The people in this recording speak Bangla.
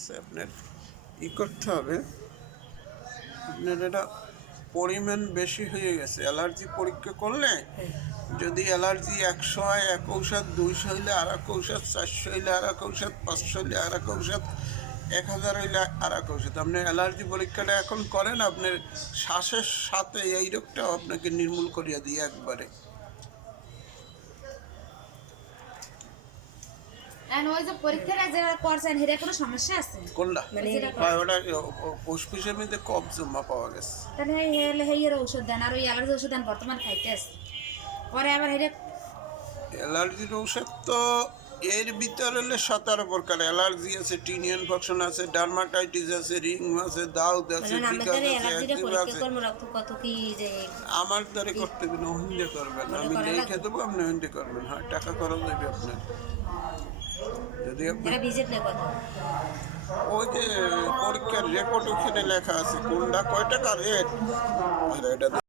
আপনার করতে হবে। আপনার এটা পরিমাণ বেশি হয়ে গেছে। অ্যালার্জি পরীক্ষা করলে যদি অ্যালার্জি 100 হয় এক ঔষধ, 200 হইলে আর এক ঔষধ, 400 হইলে আর এক ঔষধ, 500 হইলে আর এক ঔষধ, 1000 হইলে আর এক ঔষধ। আপনি অ্যালার্জি পরীক্ষাটা এখন করেন, আপনার শ্বাসের সাথে এই রোগটাও আপনাকে নির্মূল করিয়া দিয়ে একবারে। ফুসফুসের মধ্যে কফ জমা পাওয়া গেছে। অ্যালার্জির ঔষধ তো এর ভিতরে 17 প্রকার অ্যালার্জি আছে। টিন ইনফেকশন আছে, ডার্মাটাইটিস আছে, রিং আছে, দাউদ আছে, আমার দ্বারা করতে দিন হিন্দে করবেন, আমি লিখে দেবো, আপনি হিন্দে করবেন। হ্যাঁ, টাকা খরচ যাবে আপনার। যদি ওই যে পরীক্ষার রেকর্ড ওখানে লেখা আছে কোনটা কয় টাকা রেট, আর এটা